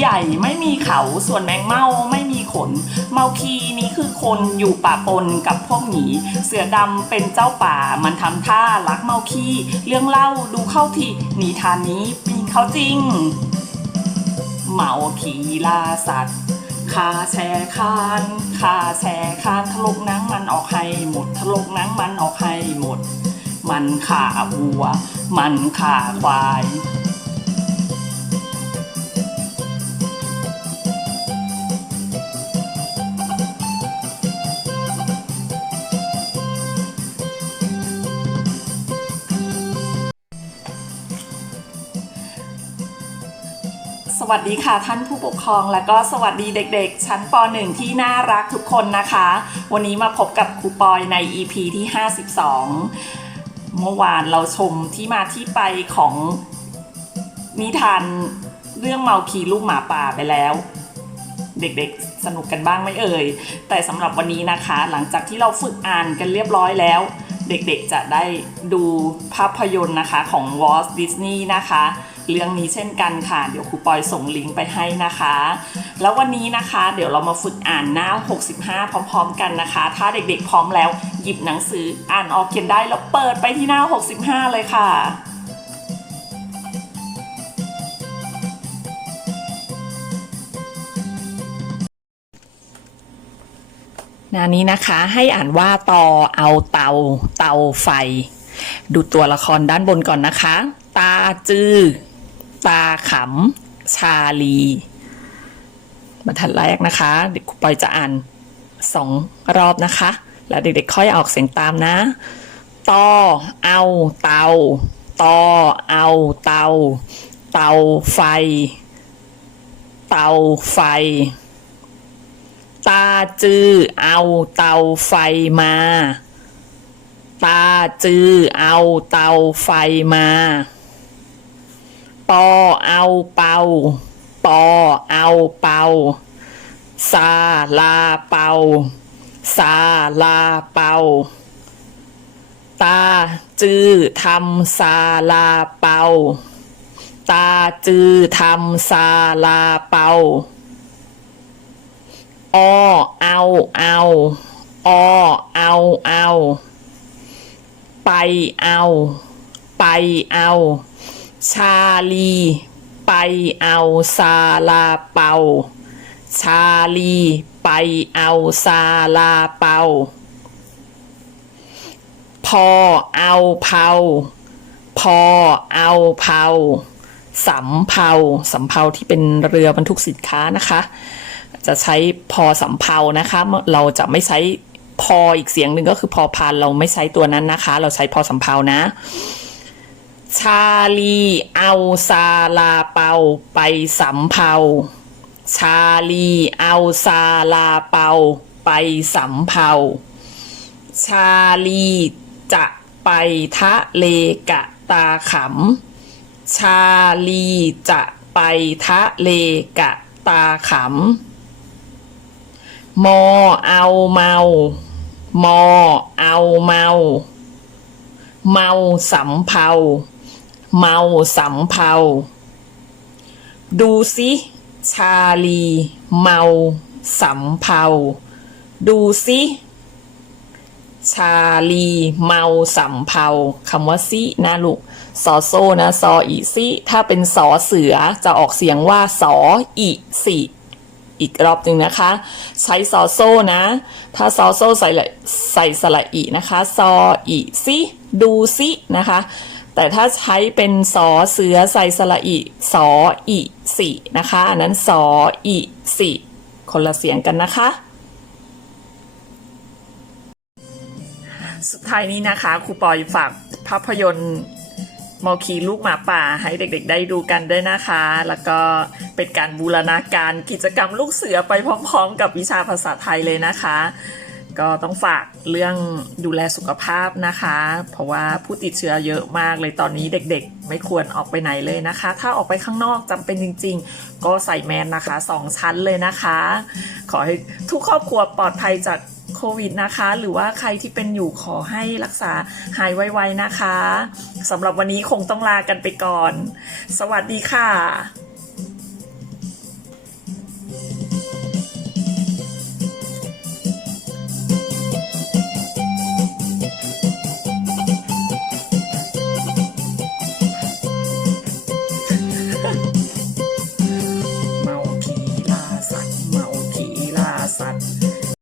ใหญ่ไม่มีเขาส่วนแมงเม่าไม่มีขน เมาคีนี้คือคนอยู่ป่าปนกับพวกหมีเสือดำเป็นเจ้าป่ามันทำท่ารักเมาคีเรื่องเล่าดูเข้าทีนิทานนี้ปีเขาจริง เมาคีล่าสัตว์คาแชร์คานคาแชร์คานทะลกนังมันออกให้หมดทะลกนังมันออกให้หมด มันขาวัว มันขาควาย สวัสดีค่ะท่านผู้ปกครองและก็สวัสดีเด็กๆ ชั้นป .1 ที่น่ารักทุกคนนะคะ วันนี้มาพบกับครูปอยใน EP ที่ 52 เมื่อวานเราชมที่มาที่ไปของนิทานเรื่องเมาคีลูกหมาป่าไปแล้ว เด็กๆสนุกกันบ้างไหมเอ่ย แต่สำหรับวันนี้นะคะ หลังจากที่เราฝึกอ่านกันเรียบร้อยแล้ว เด็กๆจะได้ดูภาพยนตร์นะคะของวอ l ดิสนีย์นะคะ เรื่องนี้เช่นกันค่ะ เดี๋ยวครูปอยส่งลิงก์ไปให้นะคะ แล้ววันนี้นะคะ เดี๋ยวเรามาฝึกอ่านหน้า 65 พร้อม ๆ กันนะคะ ถ้าเด็กๆพร้อมแล้ว หยิบหนังสืออ่านออกเขียนได้แล้วเปิดไปที่หน้า 65 เลยค่ะหน้านี้นะคะให้อ่านว่าตอเอาเตา เตาไฟ ดูตัวละครด้านบนก่อนนะคะ ตาจือ ตาขำชาลีบรรทัดแรกนะคะเด็กครูปอยจะอ่านสองรอบนะคะ แล้วเด็กๆค่อยออกเสียงตามนะตอเอาเตาตอเอาเตา เตาไฟ เตาไฟ ตาจือเอาเตาไฟมา ตาจือเอาเตาไฟมา ปอเอาเปาปอเอาเปาซาลาเปาซาลาเปาตาจือทำซาลาเปาตาจือทำซาลาเปาอเอาเอาอเอาเอาไปเอา ไปเอา ชาลี ไปเอาซาลาเปา ชาลี ไปเอาซาลาเปา พอเอาเผา พอเอาเผาสำเภาสำเภาที่เป็นเรือบรรทุกสินค้านะคะ จะใช้พอสำเภานะคะ เราจะไม่ใช้พออีกเสียงหนึ่งก็คือพอพานเราไม่ใช้ตัวนั้นนะคะ เราใช้พอสำเภานะ ชาลีเอาซาลาเปาไปสำเภา ชาลีเอาซาลาเปาไปสำเภา ชาลีจะไปทะเลกะตาขำ ชาลีจะไปทะเลกะตาขำ มอเอาเมา มอเอาเมา เมาสำเภา เมาสำเภา ดูสิชาลี เมาสำเภา ดูสิชาลีเมาสำเภาคำว่าซินะลูกซอโซนะซออีซิถ้าเป็นสอเสือจะออกเสียงว่าสออีสิอีกรอบหนึ่งนะคะ ใช้ซอโซนะ ถ้าซอโซใส่ละใส่สระอีนะคะซออีซิดูซินะคะ แต่ถ้าใช้เป็นสอเสือใส่สระอีสออีสินะคะอันนั้นสออีสิคนละเสียงกันนะคะ สุดท้ายนี้นะคะครูปอยฝากภาพยนตร์มอคีลูกหมาป่าให้เด็กๆ ได้ดูกันด้วยนะคะ แล้วก็เป็นการบูรณาการกิจกรรมลูกเสือไปพร้อมๆ กับวิชาภาษาไทยเลยนะคะ ก็ต้องฝากเรื่องดูแลสุขภาพนะคะ เพราะว่าผู้ติดเชื้อเยอะมากเลยตอนนี้เด็กๆ ไม่ควรออกไปไหนเลยนะคะ ถ้าออกไปข้างนอกจำเป็นจริง ๆ ก็ใส่แมสนะคะสองชั้นเลยนะคะ ขอให้ทุกครอบครัวปลอดภัยจากโควิดนะคะ หรือว่าใครที่เป็นอยู่ขอให้รักษาหายไวๆนะคะสำหรับวันนี้คงต้องลากันไปก่อน สวัสดีค่ะ